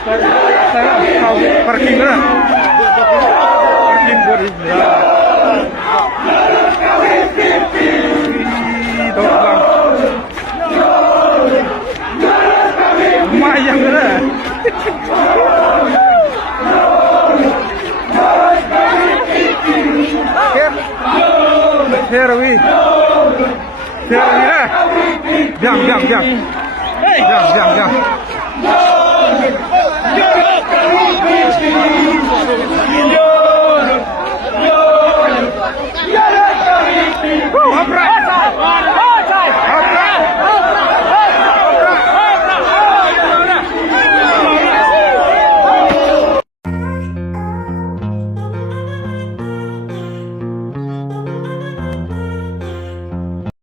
Saya parking na. Parking buat ini. Dok lang. Lumayan na. Here we. Here we. Biang.